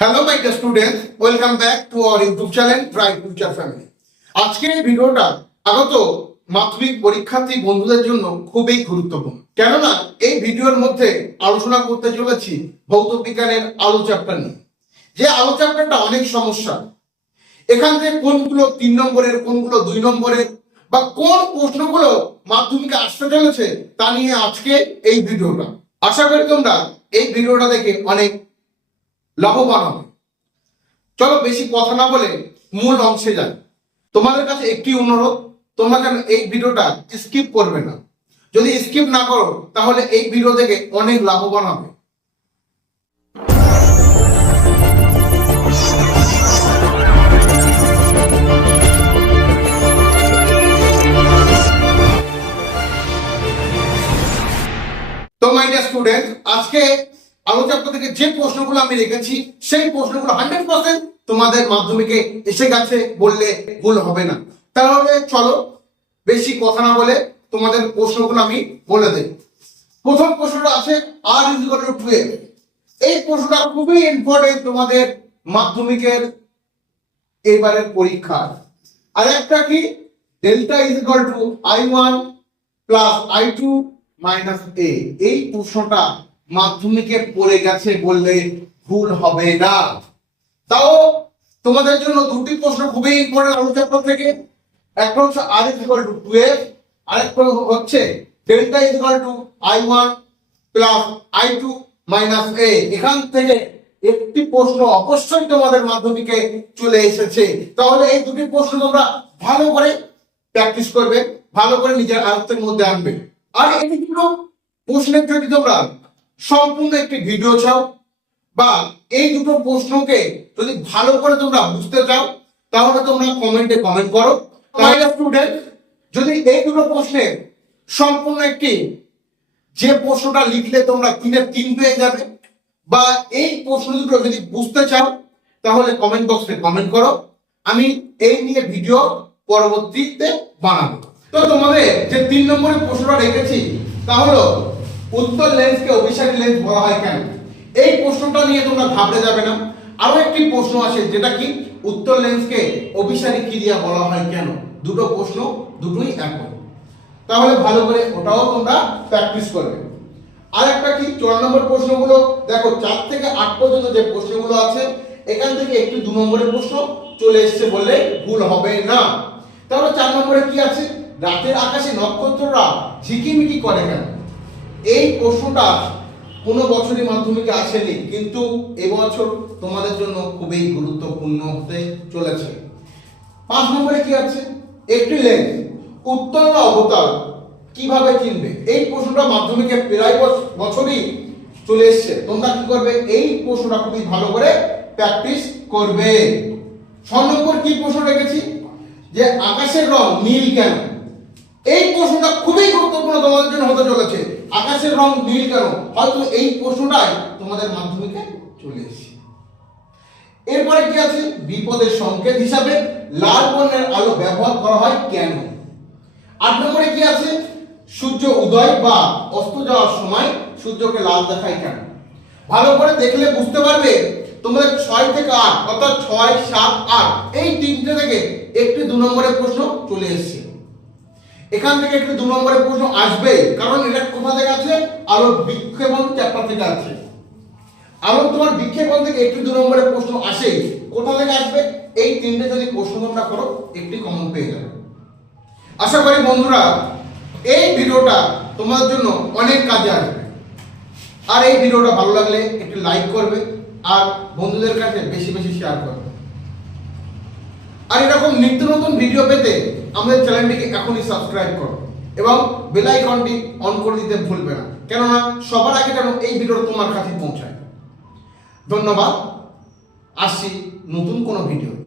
Hello my dear students, welcome back to our YouTube channel bright future family. আজকের এই ভিডিওটা আগত মাধ্যমিক পরীক্ষার্থী বন্ধুদের জন্য খুবই গুরুত্বপূর্ণ, কেননা এই ভিডিওর মধ্যে আলোচনা করতে চলেছি ভৌত বিজ্ঞানের আলো চ্যাপ্টার নিয়ে। যে আলো চ্যাপ্টারটা অনেক সমস্যা, এখান থেকে কোনগুলো 3 নম্বরের, কোনগুলো 2 নম্বরের, বা কোন প্রশ্নগুলো মাধ্যমিকে আসতে চলেছে তা নিয়ে আজকে এই ভিডিওটা। আশা করি তোমরা এই ভিডিওটা দেখে অনেক লাভবান হবে। চলো বেশি কথা না বলে মূল অংশে যাই। তোমাদের কাছে একটি অনুরোধ, তোমরা যেন এই ভিডিওটা স্কিপ করবে না। যদি স্কিপ না করো তাহলে এই ভিডিও থেকে অনেক লাভবান হবে। তো মাই ডিয়ার স্টুডেন্ট, আজকে আলোচনা থেকে যে প্রশ্নগুলো আমি রেখেছি সেই প্রশ্নগুলো 100% তোমাদের মাধ্যমিকে এসে গেছে বললে ভুল হবে না। তাহলে চলো বেশি কথা না বলে তোমাদের প্রশ্নগুলো আমি বলে দেই। প্রথম প্রশ্নটা আছে r = 12। এই প্রশ্নটা খুবই ইম্পর্টেন্ট তোমাদের মাধ্যমিকের এবারের পরীক্ষা। আর একটা কি, ডেল্টা = I1 + I2 - A। এই প্রশ্নটা মাধ্যমিকে পড়ে গেছে বললে ভুল হবে না। তাও তোমাদের জন্য দুটি প্রশ্ন খুবই ইম্পর্টেন্ট আলো চ্যাপ্টার থেকে। একটা হচ্ছে r = 12, আরেকটা হচ্ছে ডেল্টা = I1 + I2 - A। এখান থেকে একটি প্রশ্ন অবশ্যই তোমাদের মাধ্যমিকে চলে এসেছে। তাহলে এই দুটি প্রশ্ন তোমরা ভালো করে প্র্যাকটিস করবে, ভালো করে নিজের আয়ত্তের মধ্যে আনবে। আর এই দুটো প্রশ্নের যদি তোমরা সম্পূর্ণ একটি ভিডিও চাও, বা এই দুটো প্রশ্নকে যদি ভালো করে তোমরা বুঝতে চাও, তাহলে তোমরা কমেন্টে কমেন্ট করো। তাহলে স্টুডেন্ট, যদি এই দুটো প্রশ্নের সম্পূর্ণ একটি, যে প্রশ্নটা লিখলে তোমরা 3 পেয়ে যাবে, বা এই প্রশ্ন দুটো যদি বুঝতে চাও তাহলে কমেন্ট বক্সে কমেন্ট করো। আমি এই নিয়ে ভিডিও পরবর্তীতে বানাবো। তো তোমাদের যে 3 নম্বরের প্রশ্নটা রেখেছি তা হলো উত্তর লেন্সকে অভিসারী লেন্স বলা হয় কেন। এই প্রশ্নটা নিয়ে তোমরা ঘাবড়ে যাবে না। আরো একটি প্রশ্ন আছে, যেটা কি উত্তর লেন্সকে অভিসারী ক্রিয়া বলা হয় কেন। দুটো প্রশ্ন দুটোই একই। তাহলে ভালো করে ওটাও তোমরা প্র্যাকটিস করবে। আর একটা কি, 4 নম্বর প্রশ্নগুলো দেখো, 4 থেকে 8 পর্যন্ত যে প্রশ্নগুলো আছে এখান থেকে একটু 2 নম্বরের প্রশ্ন চলে এসেছে বললে ভুল হবে না। তাহলে 4 নম্বরে কি আছে, রাতের আকাশে নক্ষত্ররা ঝিকিমিকি করে কেন। এই প্রশ্নটা কোনো বছরই মাধ্যমিকে আসেনি, কিন্তু এবছর তোমাদের জন্য খুবই গুরুত্বপূর্ণ হতে চলেছে। 5 নম্বরে কি আছে, একটি লেন্স উত্তল না অবতল কিভাবে চিনবে। এই প্রশ্নটা মাধ্যমিকে প্রায় বছরই চলে এসছে। তোমরা কি করবে, এই প্রশ্নটা খুবই ভালো করে প্র্যাকটিস করবে। 6 নম্বর কি প্রশ্ন রেখেছি, যে আকাশের রং নীল কেন। এই প্রশ্নটা খুবই গুরুত্বপূর্ণ তোমাদের জন্য হতে চলেছে। আকাশের রং নীল কেন, হয়তো এই প্রশ্নটাই তোমাদের মাধ্যমিকে চলে এসেছে। এরপরে কি আছে, বিপদের সংকেত হিসাবে লাল বর্ণের আলো ব্যবহার করা হয় কেন। 8 নম্বরে কি আছে, সূর্য উদয় বা অস্ত যাওয়ার সময় সূর্যকে লাল দেখায় কেন। ভালো করে দেখলে বুঝতে পারবে তোমাদের 6 থেকে 8, অর্থাৎ 6, 7, 8 এই তিনটে থেকে একটি 2 নম্বরের প্রশ্ন চলে এসেছে। এখান থেকে একটি 2 নম্বরের প্রশ্ন আসবে, কারণ এটা কোথা থেকে আছে, আলোর বিক্ষেপণ চ্যাপ্টার থেকে আছে। আলো তোমার বিক্ষেপণ থেকে একটি 2 নম্বরের প্রশ্ন আসে, কোথা থেকে আসবে, এই তিনটে যদি প্রশ্ন তোমরা করো একটি কমন পেয়ে যাবে। আশা করি বন্ধুরা এই ভিডিওটা তোমাদের জন্য অনেক কাজে আসবে। আর এই ভিডিওটা ভালো লাগলে একটু লাইক করবে, আর বন্ধুদের কাছে বেশি বেশি শেয়ার করবে। আর এরকম নিত্য নতুন ভিডিও পেতে আমাদের চ্যানেলটিকে এখনই সাবস্ক্রাইব করো এবং বেল আইকনটি অন করে দিতে ভুলবে না, কেননা সবার আগে যেন এই ভিডিওটা তোমার কাছে পৌঁছায়। ধন্যবাদ, আসছি নতুন কোনো ভিডিও।